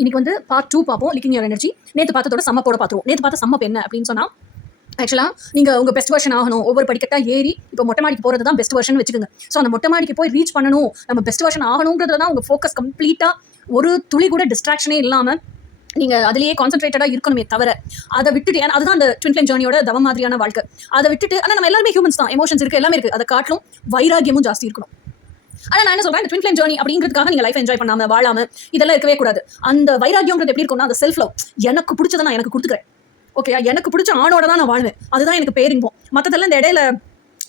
இன்னைக்கு வந்து பார்ட் 2 பார்ப்போம், லிக்கிங் யுவர் எனர்ஜி. நேற்று பார்த்ததோட சம்மப்போட பார்த்துருவோம். நேற்று பார்த்த சம்மப் என்ன அப்படின்னு சொன்னால், ஆக்சுவலாக நீங்கள் உங்கள் பெஸ்ட் வெர்ஷன் ஆகணும். ஒவ்வொரு படிக்கட்டாக ஏறி இப்போ மொட்டை மாடிக்கு போகிறது தான் பெஸ்ட் வெர்ஷன் வச்சுக்கோங்க. ஸோ அந்த மொட்டை மாடிக்கு போய் ரீச் பண்ணணும், நம்ம பெஸ்ட் வெர்ஷன் ஆகணுன்றதுல தான் உங்கள் ஃபோக்கஸ் கம்ப்ளீட்டாக, ஒரு துளி கூட டிஸ்ட்ராக்ஷனே இல்லாமல் நீங்கள் அதிலேயே கான்சென்ட்ரேட்டடாக இருக்கணுமே தவிர, அதை விட்டுட்டு, ஏன்னா அதுதான் அந்த ட்வின் ஃப்ளேம் ஜர்னியோட தவ மாதிரியான வாழ்க்கை. அதை விட்டுட்டு, ஆனால் நம்ம எல்லாருமே ஹியூமன்ஸ் தான், எமோஷன்ஸ் இருக்குது, எல்லாமே இருக்குது. அதை காட்டிலும் வைராகியமும் ஜாஸ்தி இருக்கணும். ஆனால் நான் என்ன சொல்கிறேன், இந்த ட்வின் ஃப்ளேம் ஜர்னி அப்படிங்கிறதுக்காக நீங்கள் லைஃப் என்ஜாய் பண்ணாமல் வாழாமல் இதெல்லாம் இருக்கவே கூடாது. அந்த வைராகியங்கிறது எப்படி இருக்கும்னா, அந்த செல்ஃப் லவ், எனக்கு பிடிச்சதை நான் எனக்கு கொடுத்துக்கிறேன். ஓகே, எனக்கு பிடிச்ச ஆணோட தான் நான் வாழ்வேன். அதுதான் எனக்கு பேரின்போம். மற்றதெல்லாம் இந்த இடையில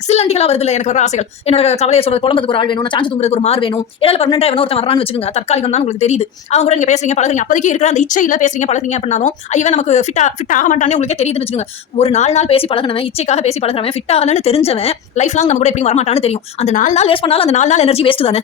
சில்லண்டிகளாக வருது இல்லை, எனக்கு வர ஆசைகள், என்னோட கவலையை சொல்றது, குழம்புக்கு ஒரு ஆள் வேணும், நான் சாஞ்சு தூங்குறதுக்கு ஒரு மாறு வேணும், இடையில பர்மனெண்டாக எவனோ ஒருத்தன் வரான்னு வச்சுக்கோங்க, தற்காலிகம் தான் உங்களுக்கு தெரியுது. அவங்க கூட நீங்கள் பேசுறீங்க பழகுறீங்க, அப்போதைக்கு இருக்கிற அந்த இச்சையில் பேசுறீங்க பழகுறீங்க அப்படின்னாலும் இவன் நமக்கு ஃபிட் ஆக மாட்டானே உங்களுக்கே தெரியுதுன்னு வச்சுக்கோங்க. ஒரு 4 நாள் பேசி பழகினவன், இச்சைக்காக பேசி பழகிறவன், ஃபிட் ஆகலன்னு தெரிஞ்சவன் லைஃப் லாங் நம்ம கூட எப்படி வரமாட்டான்னு தெரியும். அந்த 4 நாள் வேஸ்ட் பண்ணாலும் அந்த 4 நாள் எனர்ஜி வேஸ்ட் தானே.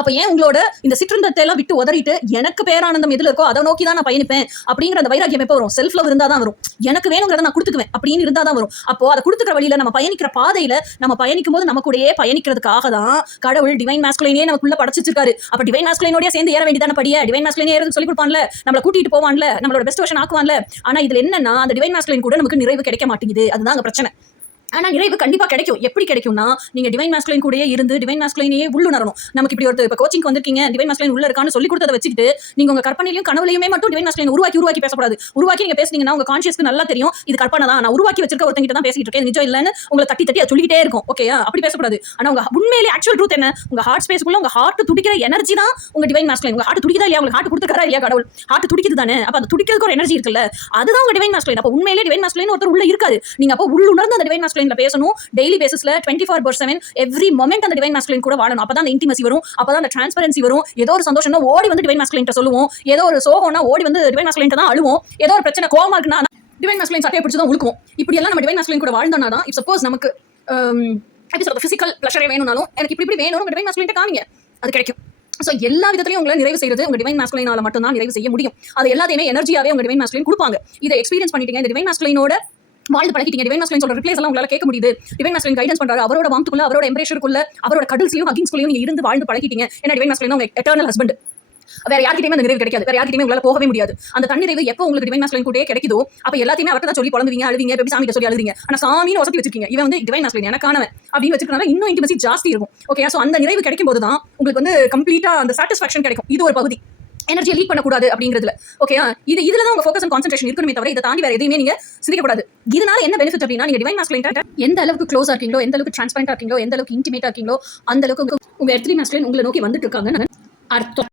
அப்போ ஏன் உங்களோட இந்த சிற்றின்பத்தை எல்லாம் விட்டு உதறிட்டு எனக்கு பேரானந்தம் எதில் இருக்கோ அதை நோக்கி தான் நான் பயணிப்பேன் அப்படிங்கிற அந்த வைராகியம் எப்போ வரும்? செல்ஃப் லவ் இருந்தால் தான் வரும். எனக்கு வேணுங்கிறத நான் கொடுத்துக்குவேன் அப்படின்னு இருந்தால் தான் வரும். அப்போ அதை கொடுத்துக்கிற வழியில் நம்ம பயணிக்கிற பாதையில் நம்ம பயணிக்கும் போது நம்ம கூடயே பயணிக்கிறதுக்காக தான் கடவுள் டிவைன் மாஸ்குலைனே நமக்குள்ள படைச்சிருக்காரு. அப்போ டிவைன் மாஸ்குலைனோடய சேர்ந்து ஏற வேண்டியதான படிய. டிவைன் மாஸ்குலைனே ஏறது சொல்லி கொடுப்பான்ல, நம்மளை கூட்டிட்டு போவான்ல, நம்மளோட பெஸ்ட் வெர்ஷன் ஆக்குவான்ல. ஆனால் இதில் என்னன்னா, அந்த டிவைன் மாஸ்குலைன் கூட நமக்கு நிறைவு கிடைக்க மாட்டேங்குது. அதுதான் அங்கே பிரச்சனை. ஆனால் நிறைவு கண்டிப்பாக கிடைக்கும். எப்படி கிடைக்கும்னா, நீங்கள் டிவைன் மாஸ்குலைன் கூடயே இருந்து டிவைன் மாஸ்குலைனையே உள்ளுணரணும். நமக்கு இப்படி ஒரு இப்போ கோச்சிங் வந்திருக்கீங்க, டிவைன் மாஸ்குலைன் உள்ள இருக்கான்னு சொல்லி கொடுத்ததை வச்சுக்கிட்டு நீங்கள் உங்கள் கற்பனையிலையும் கனவுலையுமே மட்டும் டிவைன் மாஸ்குலைன் உருவாக்கி பேசக்கூடாது. உருவாக்கி நீங்கள் பேசுனீங்கன்னா உங்கள் கான்ஷியஸ்க்கு நல்லா தெரியும் இது கற்பனை தான், நான் உருவாக்கி வச்சிருக்க ஒருத்தங்கிட்ட தான் பேசிட்டு இருக்கேன், நிஜம் இல்லைன்னு உங்களை தட்டி அதை சொல்லிக்கிட்டே இருக்கும். ஓகேயா, அப்படி பேசக்கூடாது. ஆனால் உங்கள் உண்மையிலே ஆக்சுவல் ட்ரூத் என்ன, உங்கள் ஹார்ட் ஸ்பேஸ்க்குள்ள உங்கள் ஹார்ட் துடிக்கிற எனர்ஜி தான் உங்கள் டிவைன் மாஸ்குலைன். உங்கள் ஹார்ட் துடிக்குதா இல்லையா, உங்களுக்கு ஹார்ட் கொடுத்துருக்கா இல்லையா கடவுள், ஹார்ட் துடிக்குது தானே. அப்போ அது துடிக்கிறதுக்கு ஒரு எனர்ஜி இருக்குல்ல, அதுதான் உங்கள் டிவைன் மாஸ்குலைன். அப்போ உண்மையிலே டிவைன் மாஸ்குலைன் ஒருத்தர் உள்ள இருக்காது. நீங்கள் அப்போ உள்ளுணர்ந்து அந்த டிவைன் மாஸ்குலைன்ல பேசணும். டெய்லி பேசிஸ்ல 24/7 எவ்ரி மொமெண்ட் அந்த டிவைன் மாஸ்குலைன் கூட வாழணும். அப்பதான் அந்த இன்டிமசி வரும், அப்பதான் அந்த டிரான்ஸ்பரன்சி வரும். ஏதோ ஒரு சந்தோஷம்னா ஓடி வந்து டிவைன் மாஸ்குலைன்ட்ட சொல்லுவோம், ஏதோ ஒரு சோகம்னா ஓடி வந்து டிவைன் மாஸ்குலைன்ட்ட தான் அழுவோம், ஏதோ ஒரு பிரச்சனை கோவமா இருக்குன்னா டிவைன் மாஸ்குலைன் சட்டையை பிடிச்சி தான் உழுக்கும். இப்படி எல்லாம் நம்ம டிவைன் மாஸ்குலைன் கூட வாழ்ந்தோம்னா தான், இப் சப்போஸ் நமக்கு எப்படி சொல்றது, பிசிக்கல் ப்ளஷரே வேணும்னாலும் எனக்கு இப்படி வேணும் டிவைன் மாஸ்குலைன்ட்ட காமிங்க, அது கிடைக்கும். ஸோ எல்லா விதத்திலையும் உங்களை நிறைவு செய்யறது உங்க டிவைன் மாஸ்குலைனால மட்டும் தான் நிறைவு செய்ய முடியும். அது எல்லாத்தையுமே எனர்ஜியாவே உங்க டிவைன் மாஸ்குலைன் கொடுப்பாங்க. இதை எக்ஸ்பீரியன்ஸ் பண்ணிட்டீங்க, இந்த டிவைன் மாஸ்குலைனோட வாழ்ந்து பழகிட்டீங்க. டிவைன் மாஸ்குலைன் சொல்ற ரிப்ளைஸ் எல்லாம் உங்களால கேட்க முடியுது. டிவைன் மாஸ்குலைன் கைடன்ஸ் பண்றாரு, அவரோட வார்த்தைக்குள்ள, அவரோட எம்ப்ரேஷருக்குள்ள, அவரோட கடல்ஸ்லயும் ஹக்கிங்ஸ்லயும் நீங்க இருந்து வாழ்ந்து பழகிட்டீங்க. ஏன்னா டிவைன் மாஸ்குலைன் உங்க எட்டர்னல் ஹஸ்பண்ட். வேற யார்கிட்டயுமே அந்த நிறைவு கிடைக்காது, வேற யார்கிட்டயுமே உங்களால போகவே முடியாது. அந்த தண்ணி நிறைவு எப்போ உங்களுக்கு டிவைன் மாஸ்குலைன் கூடயே கிடைக்குதோ அப்ப எல்லாத்தையுமே அவர்கிட்ட தான் சொல்லி புலம்புவீங்க, அழுவீங்க, எப்படி சாமிகிட்ட சொல்லி அழுவீங்க. ஆனா சாமின்னு வசதி வச்சிருக்கீங்க, இவன் வந்து டிவைன் மாஸ்குலைன் எனக்கானவன் அப்படின்னு வச்சிருக்கனால இன்னும் இன்டிமசி ஜாஸ்தி இருக்கும். ஓகே, ஸோ அந்த நிறைவு கிடைக்கும் போது தான் உங்களுக்கு வந்து கம்ப்ளீட்டா அந்த சாட்டிஸ்ஃபேக்ஷன் கிடைக்கும். இது ஒரு பகுதி. எனர்ஜியை லீக் பண்ணக்கூடாது அப்படிங்கிறதுல. ஓகே, இதுல தான் உங்க ஃபோக்கஸ் அண்ட் கான்சென்ட்ரேஷன் இருக்கணுமே தவிர இதை தாண்டி வேற எதையுமே நீங்க சிந்திக்கக்கூடாது. இதனால என்ன பெனிஃபிட் அப்படின்னா, நீங்க டிவைன் மாஸ்குலைன் எந்த அளவுக்கு க்ளோஸா இருக்கீங்களோ, எந்த அளவுக்கு டிரான்ஸ்பரண்டா இருக்கீங்களோ, எந்த அளவுக்கு இன்டிமேட்டா இருக்கீங்களோ, அந்த அளவுக்கு உங்க எர்த்லி மாஸ்குலைன் உங்களை நோக்கி வந்துட்டு இருக்காங்கன்னு அர்த்தம்.